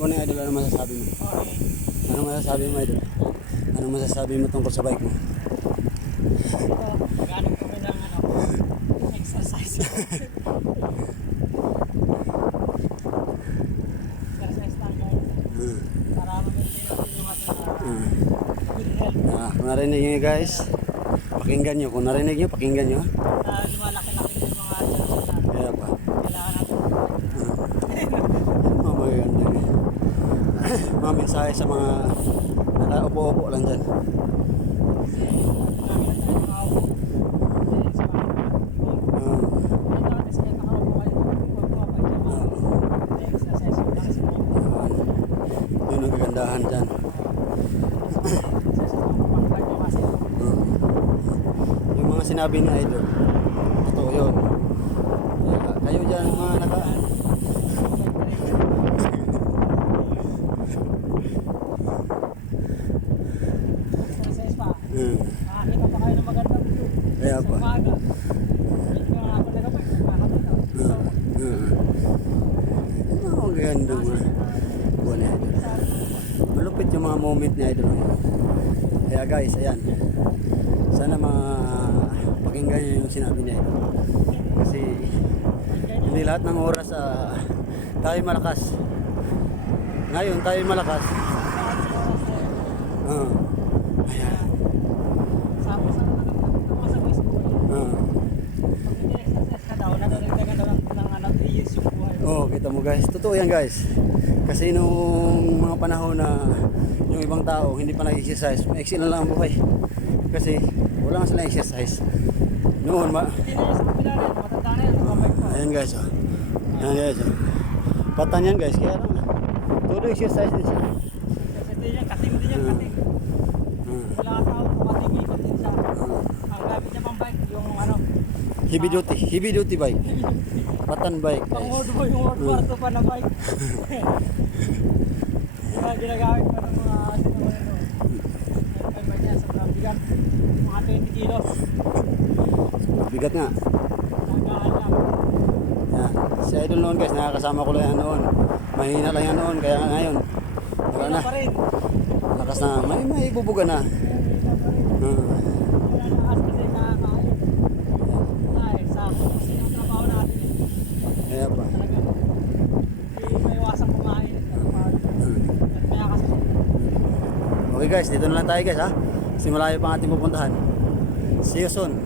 morning idol, ano masasabi mo? Okay. Ano masasabi mo idol? Ano masasabi mo tungkol sa bike mo? Galing kami ng exercise. Exercise lang guys. Para ma-maintain natin yung ating good health. Kung narinig nyo guys, pakinggan nyo. Kung narinig nyo, pakinggan nyo. Lumalaki-laki yung mga adjustment natin. Kaya pa. Kailangan natin. Maganda yun. Mga mensahe sa mga nakaupo-upo lang dyan. Yun ang kagandahan dyan. Yung mga sinabi ni idol, totoo yun. Kayo dyan mga naka Makakita pa kayo ng magandang view. Kaya Sa pa. umaga. Hindi nga ako talaga magkakabot. Ang ganda mo. Buwan idol. Malupit yung mga moment ni idol. Kaya guys, ayan. Sana pakinggan nyo yung sinabi ni idol. Kasi hindi lahat ng oras tayo malakas. Ngayon tayo malakas. Ayan. Sabi sa mga sa Facebook. Pag nag-exercise ka daw, nadagdagan daw ng 3 years yung buhay. Oh, kita mo guys. Totoo yan guys. Kasi nung mga panahon na yung ibang tao hindi pa nag-exercise, maiksi na lang ang buhay. Kasi wala nga silang exercise. Noon Hindi na yung sa kapila rin. Matanda na yan. Tumabay pa. ayan guys. Oh. Ayan guys. Oh. Patan yan guys. Kaya lang. Todo exercise din siya. Kasi din yan. Kating din yan. Kating. Wala ka tao. Kating ikot din siya. Ang gamit niya pang bike. Yung Heavy duty. Heavy duty bike. Patan bike pang guys. road mo yung road kwarto pa na bike. Ginagamit pa ng mga sinaman ito. Ang bike niya. Sobrang bigat. Mga 20 kilos. Bigat nga. Nagahan lang. Yan. Si idol noon guys. Nakakasama ko lang yan noon. Mahina lang yan noon. Kaya ngayon. Wala na. Pa rin. Lakas na. May ibubuga na. Wala na kasi nakakain. Ay, sakto kasi yung trabaho natin. Kaya pa. Talagang hindi maiwasang kumain. At kaya kasi Okay guys, dito na lang tayo guys ha. Kasi malayo pa ang ating pupuntahan. See you soon.